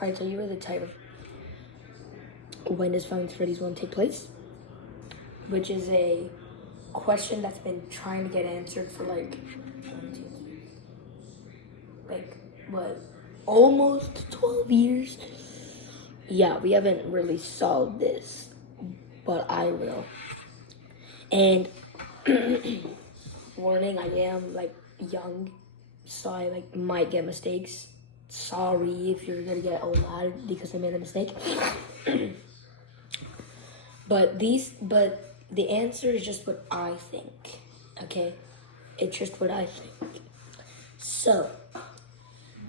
Alright, so you were the type of when does Five Nights at Freddy's 1 take place? Which is a question that's been trying to get answered for like, almost 12 years? Yeah, we haven't really solved this, but I will. And warning, I am like young, so I might get mistakes. Sorry if you're gonna get all mad because I made a mistake. But the answer is just what I think. Okay? It's just what I think. So,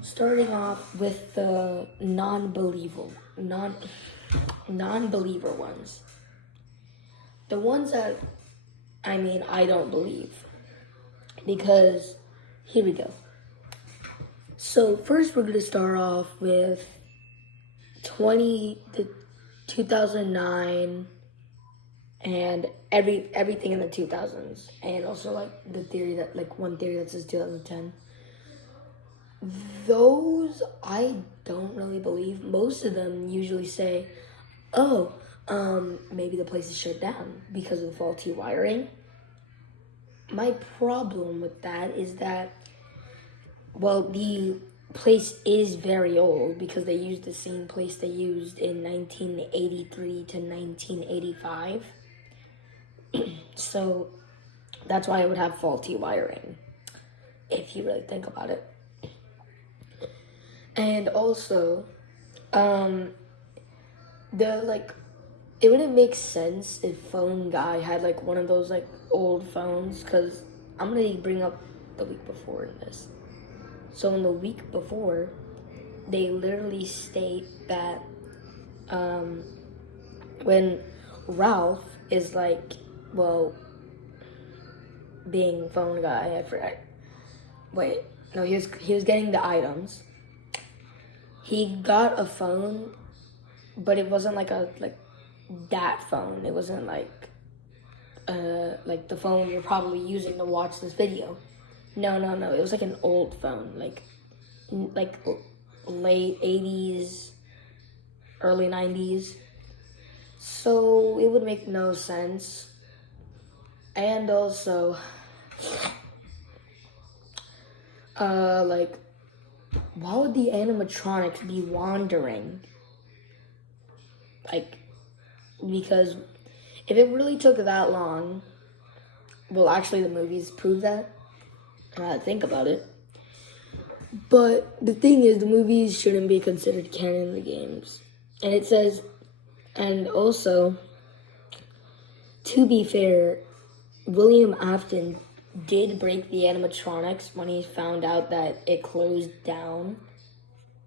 starting off with the non-believer ones. The ones that I don't believe. Because here we go. So first we're gonna start off with 2009 and everything in the 2000s, and also like the theory that one theory that says 2010. Those I don't really believe. Most of them usually say, oh, maybe the place is shut down because of the faulty wiring. My problem with that is that, well, the place is very old because they used the same place they used in 1983 to 1985. So that's why it would have faulty wiring, if you really think about it. And also, it wouldn't make sense if Phone Guy had one of those old phones, because I'm gonna bring up the week before in this. So in the week before, they literally state that when Ralph is being Phone Guy, I forgot. Wait, no, he was getting the items. He got a phone, but it wasn't that phone. It wasn't like the phone you're probably using to watch this video. No. It was an old phone, like late 80s, early 90s. So it would make no sense. And also, why would the animatronics be wandering? Because if it really took that long, well, actually the movies prove that. Think about it. But the thing is, the movies shouldn't be considered canon in the games. And it says, and also, to be fair, William Afton did break the animatronics when he found out that it closed down.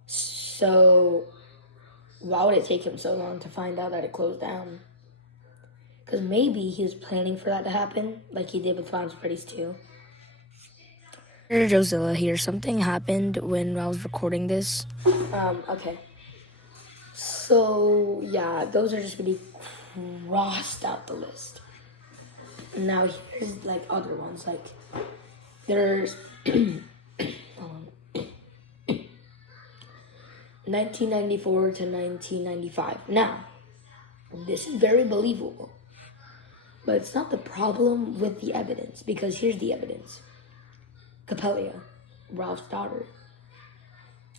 So why would it take him so long to find out that it closed down? Because maybe he was planning for that to happen, like he did with Five Nights at Freddy's 2. Josilla here. Something happened when I was recording this. Okay. So, yeah, those are just going to be crossed out the list. Now, here's, other ones. There's 1994 to 1995. Now, this is very believable. But it's not the problem with the evidence, because here's the evidence. Capella, Ralph's daughter.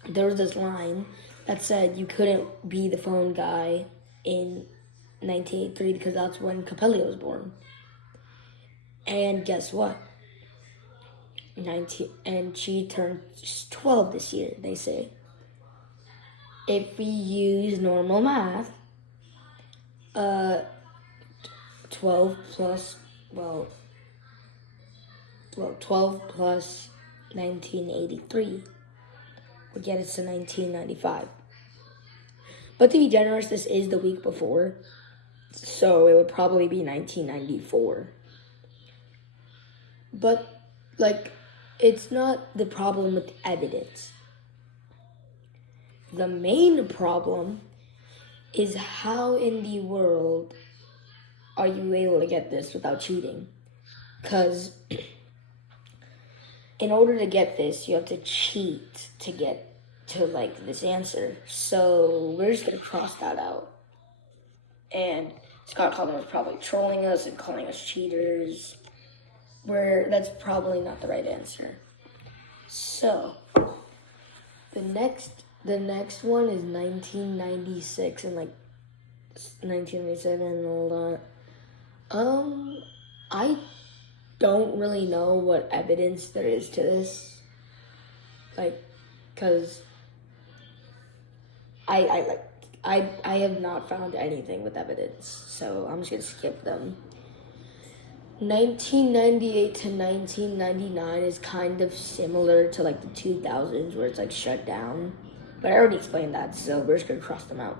There was this line that said you couldn't be the Phone Guy in 1983 because that's when Capella was born. And guess what? And she turned 12 this year, they say. If we use normal math, 12 plus 1983 would get us to 1995. But to be generous, this is the week before, so it would probably be 1994. But, it's not the problem with evidence. The main problem is how in the world are you able to get this without cheating? Because in order to get this, you have to cheat to get to like this answer. So we're just gonna cross that out. And Scott Calden was probably trolling us and calling us cheaters. That's probably not the right answer. So the next one is 1996 and like 1997. Hold on. I don't really know what evidence there is to this, like, cause I have not found anything with evidence, so I'm just gonna skip them. 1998 to 1999 is kind of similar to like the 2000s where it's like shut down, but I already explained that, so we're just gonna cross them out.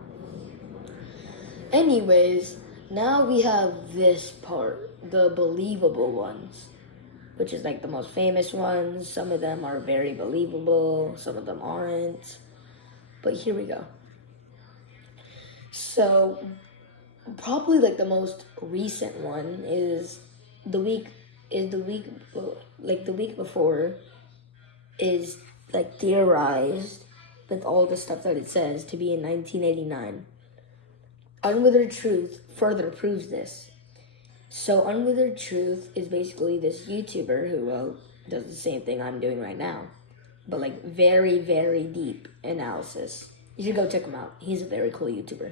Anyways, now we have this part, the believable ones, which is like the most famous ones. Some of them are very believable, some of them aren't, but here we go. So probably like the most recent one is the week before is like theorized with all the stuff that it says to be in 1989. Unwithered Truth further proves this. So Unwithered Truth is basically this YouTuber who does the same thing I'm doing right now, but like very, very deep analysis. You should go check him out. He's a very cool YouTuber.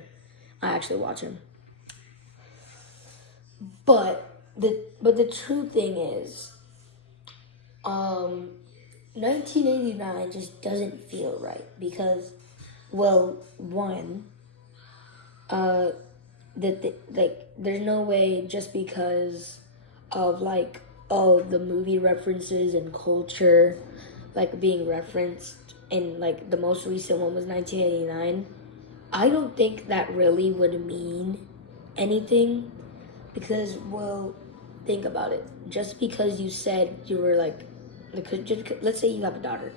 I actually watch him. But the true thing is, 1989 just doesn't feel right because, well, one, there's no way just because of like, the movie references and culture, like being referenced, and like the most recent one was 1989. I don't think that really would mean anything because, well, think about it. Just because you said you were like, let's say you have a daughter.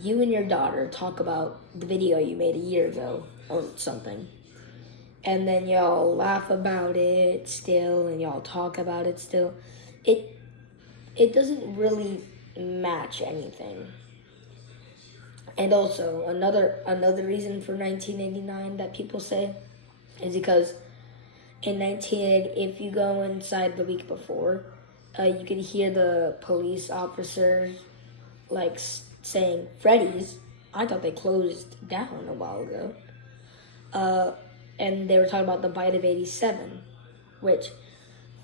You and your daughter talk about the video you made a year ago or something. And then y'all laugh about it still and y'all talk about it still. It doesn't really match anything. And also, another reason for 1989 that people say is because in 1980, if you go inside the week before, you could hear the police officers like saying, "Freddy's, I thought they closed down a while ago." And they were talking about the bite of 87, which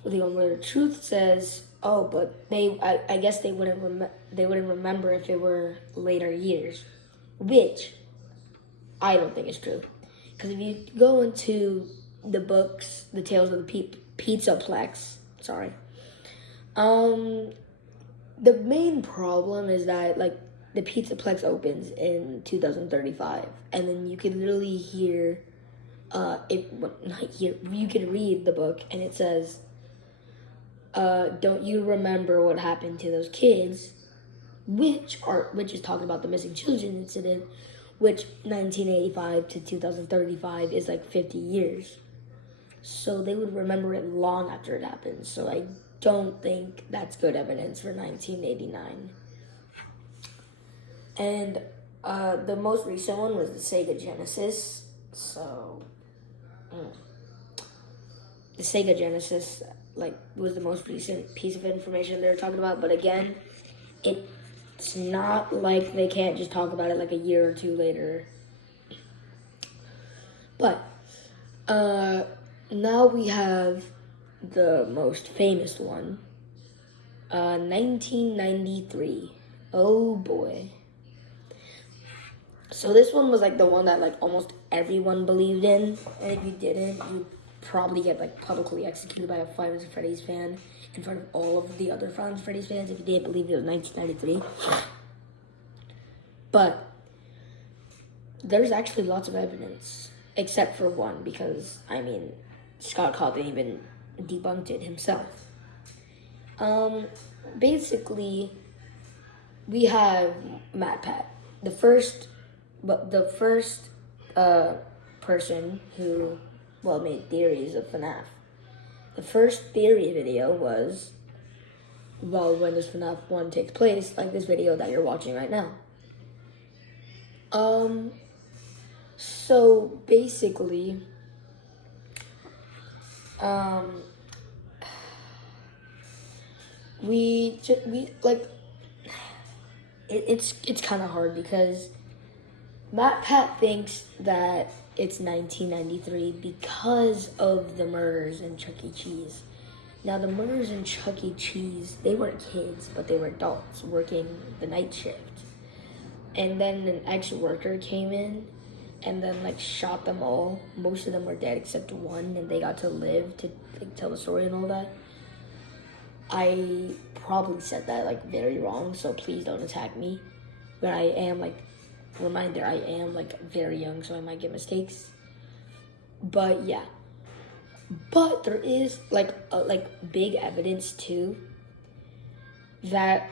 the Unwithered Truth says, but I guess they wouldn't remember if it were later years, which I don't think is true. Because if you go into the books, the Tales of the Pizzaplex, the main problem is that like the Pizzaplex opens in 2035, and then you can literally hear, you can read the book, and it says, "Don't you remember what happened to those kids?" Which is talking about the missing children incident, which 1985 to 2035 is like 50 years. So they would remember it long after it happened. So I don't think that's good evidence for 1989. And the most recent one was the Sega Genesis. So the Sega Genesis was the most recent piece of information they were talking about. But again, it's not like they can't just talk about it like a year or two later. But now we have the most famous one, 1993. Oh boy. So this one was like the one that like almost everyone believed in, and if you didn't, you'd probably get like publicly executed by a Five Nights at Freddy's fan in front of all of the other Five Nights at Freddy's fans if you didn't believe it was 1993. But there's actually lots of evidence, except for one, because Scott Calden even debunked it himself. Basically, we have MatPat, the first person who made theories of Fnaf. The first theory video was, when this Fnaf 1 takes place, like this video that you're watching right now. Um, so basically, um, we like it's kind of hard because Matt Pat thinks that it's 1993 because of the murders in Chuck E. Cheese. Now, the murders in Chuck E. Cheese, they weren't kids, but they were adults working the night shift. And then an ex-worker came in and then, like, shot them all. Most of them were dead except one, and they got to live to, like, tell the story and all that. I probably said that, like, very wrong, so please don't attack me. But I am, like, reminder, I am, like, very young, so I might get mistakes. But, yeah. But there is like big evidence too that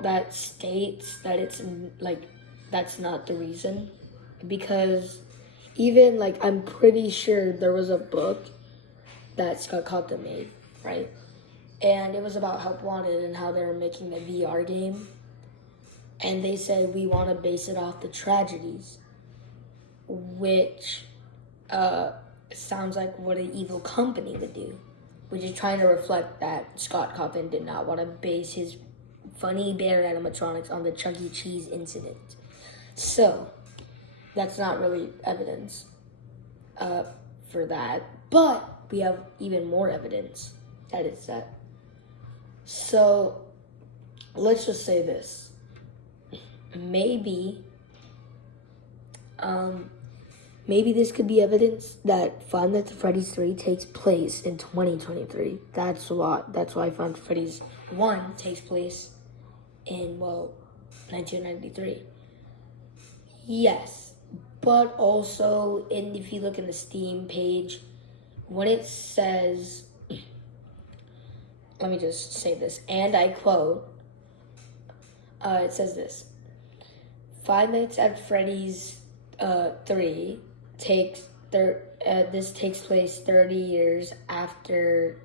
that states that it's like that's not the reason, because even like I'm pretty sure there was a book that Scott Cawthon made, right? And it was about Help Wanted and how they were making a VR game, and they said we want to base it off the tragedies, which sounds like what an evil company would do, which is trying to reflect that Scott Cawthon did not want to base his funny bear animatronics on the Chuck E. Cheese incident. So, that's not really evidence for that, but we have even more evidence that it's that. So, let's just say this. Maybe this could be evidence that Five Nights at Freddy's 3 takes place in 2023. That's why Five Nights at Freddy's 1 takes place in, 1993. Yes, but also, if you look in the Steam page, when it says, let me just say this, and I quote, it says this: Five Nights at Freddy's 3 this takes place 30 years after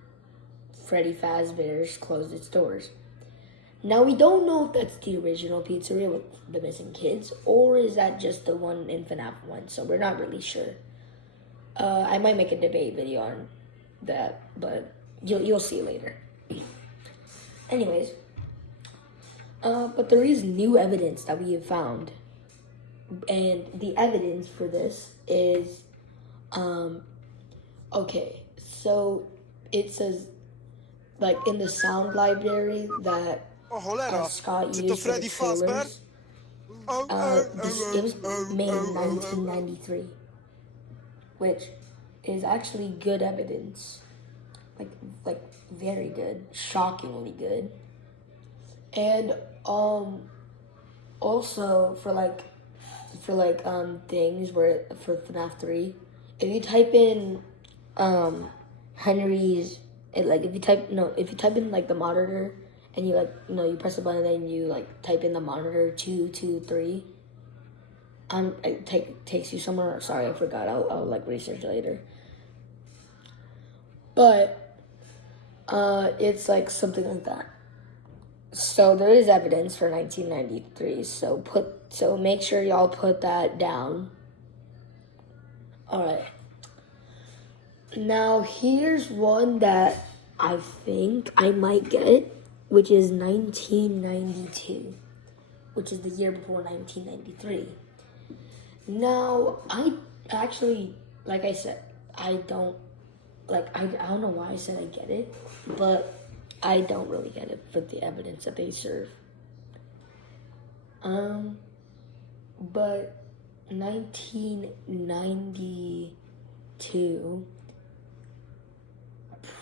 Freddy Fazbear's closed its doors. Now, we don't know if that's the original pizzeria with the missing kids, or is that just the one in Fnaf 1, so we're not really sure. I might make a debate video on that, but you'll see later. Anyways, but there is new evidence that we have found, and the evidence for this is, okay, so it says, like, in the sound library that Scott used for the trailers, it was made in 1993, which is actually good evidence, like very good, shockingly good. And also for things where for FNAF 3, if you type in Henry's, if you type in like the monitor, and you you press the button and you like type in the monitor 223, it takes you somewhere. Sorry, I forgot. I'll like research later. But it's like something like that. So there is evidence for 1993. So make sure y'all put that down. All right. Now here's one that I think I might get, which is 1992, which is the year before 1993. Now, I actually, like I said, I don't know why I said I get it, but I don't really get it for the evidence that they serve. But 1992,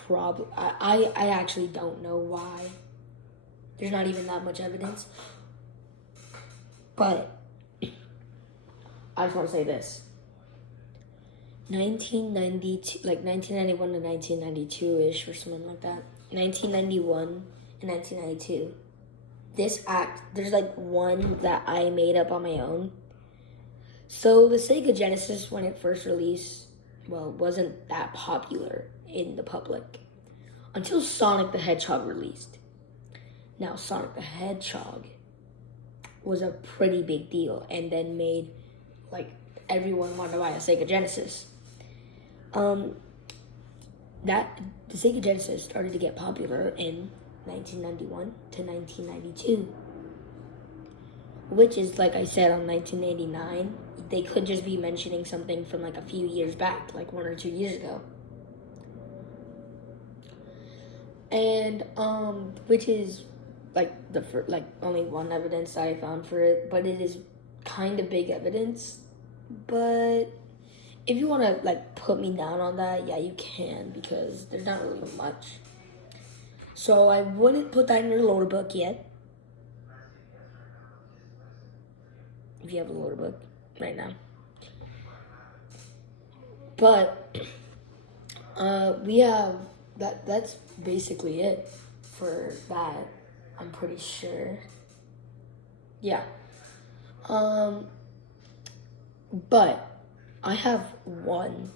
I actually don't know why. There's not even that much evidence. But I just want to say this. 1992, like 1991 to 1992-ish or something like that. 1991 and 1992. This act, there's like one that I made up on my own. So the Sega Genesis, when it first released, wasn't that popular in the public until Sonic the Hedgehog released. Now, Sonic the Hedgehog was a pretty big deal and then made like everyone wanted to buy a Sega Genesis. That the Sega Genesis started to get popular in 1991 to 1992, which is, like I said, on 1989. They could just be mentioning something from like a few years back, like 1 or 2 years ago. And which is like only one evidence that I found for it, but it is kind of big evidence. But if you want to like put me down on that, yeah, you can, because there's not really much. So I wouldn't put that in your lore book yet. If you have a lore book right now. But we have that's basically it for that. I'm pretty sure. Yeah. But I have one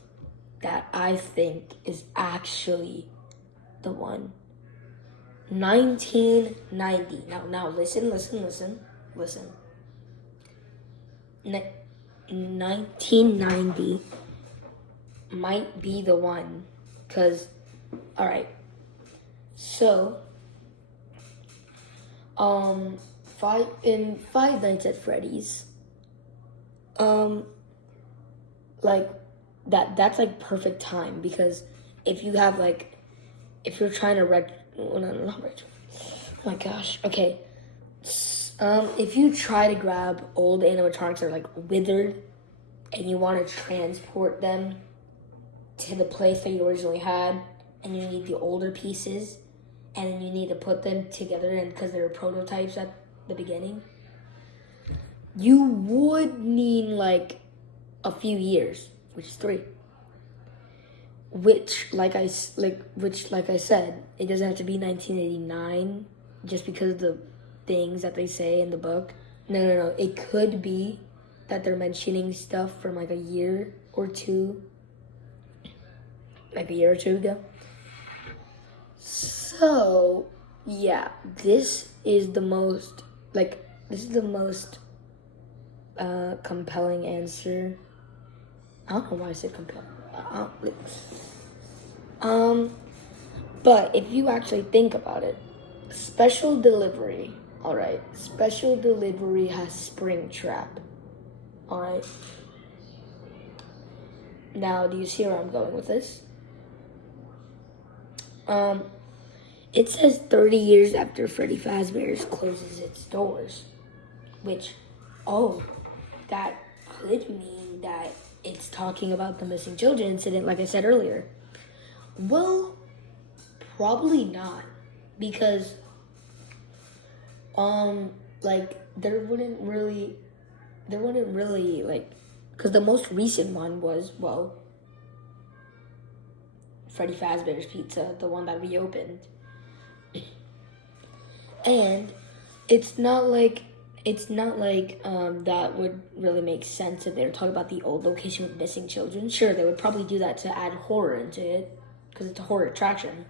that I think is actually the one. 1990. Now listen. 1990 might be the one, cause, all right. So, Five Nights at Freddy's, like that's like perfect time, because if you have like, if you're trying to oh my gosh, okay. If you try to grab old animatronics that are like withered and you want to transport them to the place that you originally had, and you need the older pieces, and then you need to put them together, and because they were prototypes at the beginning, you would need like a few years, which is 3. Which, like I said, it doesn't have to be 1989 just because of the things that they say in the book. No. It could be that they're mentioning stuff from like a year or two ago. So, yeah, this is the most compelling answer. I don't know why I said compelling. But if you actually think about it, special delivery, all right, special delivery has Springtrap, all right. Now, do you see where I'm going with this? It says 30 years after Freddy Fazbear's closes its doors, which, that could mean that it's talking about the missing children incident, like I said earlier. Well, probably not, because, there wouldn't really, because the most recent one was, Freddy Fazbear's Pizza, the one that reopened. And it's not like that would really make sense if they were talking about the old location with missing children. Sure, they would probably do that to add horror into it, because it's a horror attraction.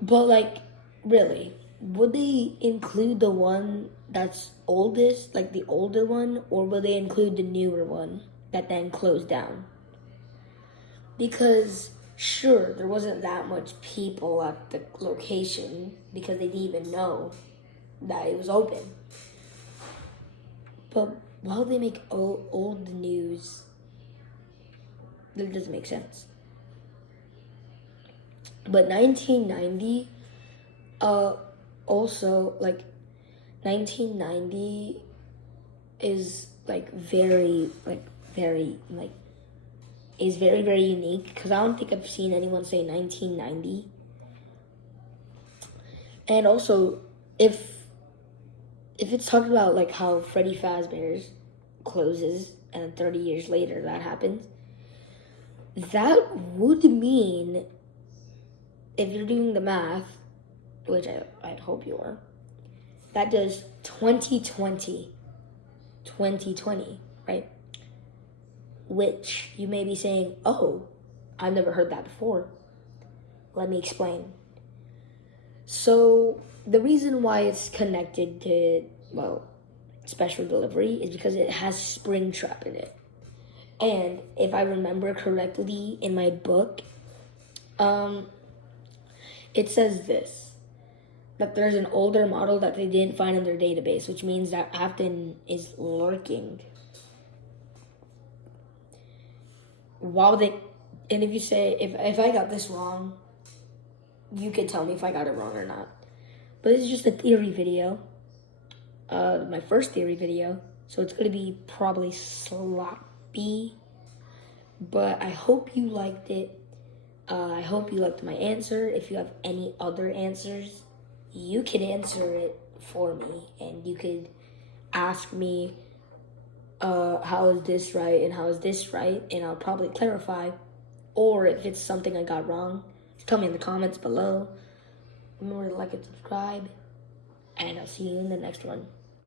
But, really, would they include the one that's oldest, like the older one, or will they include the newer one that then closed down? Because, sure, there wasn't that much people at the location because they didn't even know that it was open. But why would they make old news? That doesn't make sense. But 1990, also, 1990 is, is very, very unique, because I don't think I've seen anyone say 1990. And also, if it's talking about, how Freddy Fazbear's closes, and 30 years later that happens, that would mean, if you're doing the math, which I'd hope you are, that does 2020, right? Which you may be saying, oh, I've never heard that before. Let me explain. So the reason why it's connected to, special delivery is because it has Springtrap in it. And if I remember correctly in my book, it says this, that there's an older model that they didn't find in their database, which means that Afton is lurking. And if you say, if I got this wrong, you could tell me if I got it wrong or not. But this is just a theory video, my first theory video, so it's going to be probably sloppy, but I hope you liked it. I hope you liked my answer. If you have any other answers, you can answer it for me, and you could ask me, how is this right and how is this right, and I'll probably clarify. Or if it's something I got wrong, just tell me in the comments below. Remember to like and subscribe, and I'll see you in the next one.